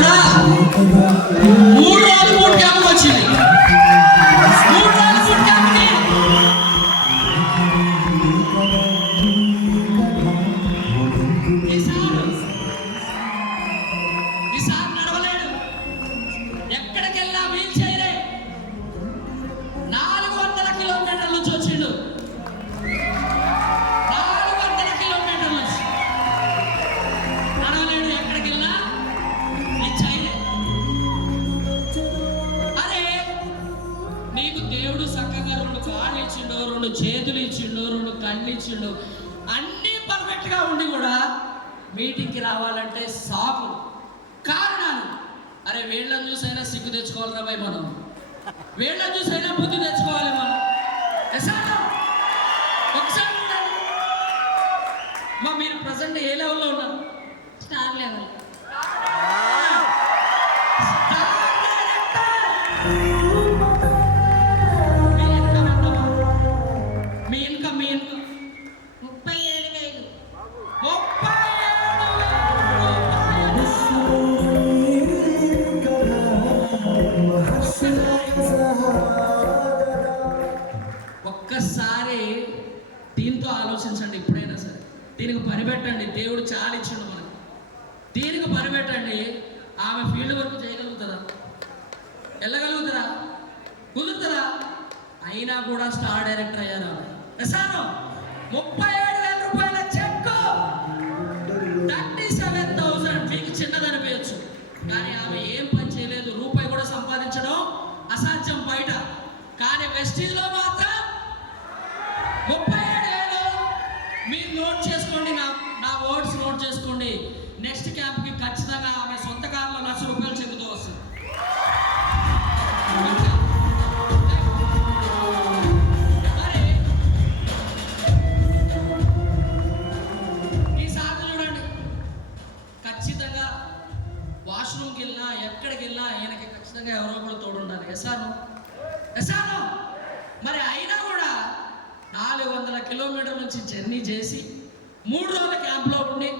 కూడా 3 రోజులు boot camp వచ్చింది. 3 రోజులు బూట్ క్యాంప్కి ఈసారి నడవలేడు, ఎక్కడికి వెళ్ళా వీల్ చైరే. 400 కిలోమీటర్ల నుంచి వచ్చిండు, 400 కిలోమీటర్ల నుంచి నడవలేడు, ఎక్కడికి వెళ్ళా ఈ చైరే. అరే నీకు దేవుడు చక్కగా 2 కాళ్ళు ఇచ్చిండు, 2 చేతులు ఇచ్చిండు, 2 కళ్ళు ఇచ్చిండు, అన్నీ పర్ఫెక్ట్ గా ఉండి కూడా మీటింగ్కి రావాలంటే సాకు కారణాలు. అరే వీళ్ళని చూసైనా సిగ్గు తెచ్చుకోవాలిరా భయ్, మనం వీళ్ళని చూసైనా బుద్ధి తెచ్చుకోవాలి మనం. ఒకసారి మా మీరు ప్రజెంట్ ఏ లెవెల్లో ఉన్నారు? Star level. మీ ఇన్కమ్ 37,000. ఒక్కసారి దీంతో ఆలోచించండి. ఎప్పుడైనా సరే దీనికి పని పెట్టండి. దేవుడు చాలా ఇచ్చిండు మనకి, దీనికి పని పెట్టండి. ఆమె ఫీల్డ్ వరకు చేయగలుగుతారా? వెళ్ళగలుగుతారా? కుదురుతారా? అయినా కూడా స్టార్ డైరెక్టర్ అయ్యారు. ప్రసాదం 37,000 రూపాయల చెక్, 37,000. మీకు చిన్నది అనిపించచ్చు, కానీ ఆమె ఏం పని చేయలేదు, రూపాయి కూడా సంపాదించడం అసాధ్యం బయట. కానీ వెస్టీజ్లో మాత్రం 37,000. మీరు నోట్ చేసుకోండి, నా వర్డ్స్ నోట్ చేసుకోండి. నెక్స్ట్ క్యాంప్కి ఖచ్చితంగా ఆమె సొంత కారులో ₹1,00,000 చెక్కుతూ వస్తుంది. మరి ఈసారి చూడండి, ఖచ్చితంగా వాష్రూమ్కి వెళ్ళినా ఎక్కడికి వెళ్ళినా ఆయనకి ఖచ్చితంగా ఎవరో ఒకరు తోడుండాలి. ఎసాను మరి అయినా కూడా 400 కిలోమీటర్ల నుంచి జర్నీ చేసి 3 రోజుల క్యాంప్లో ఉండి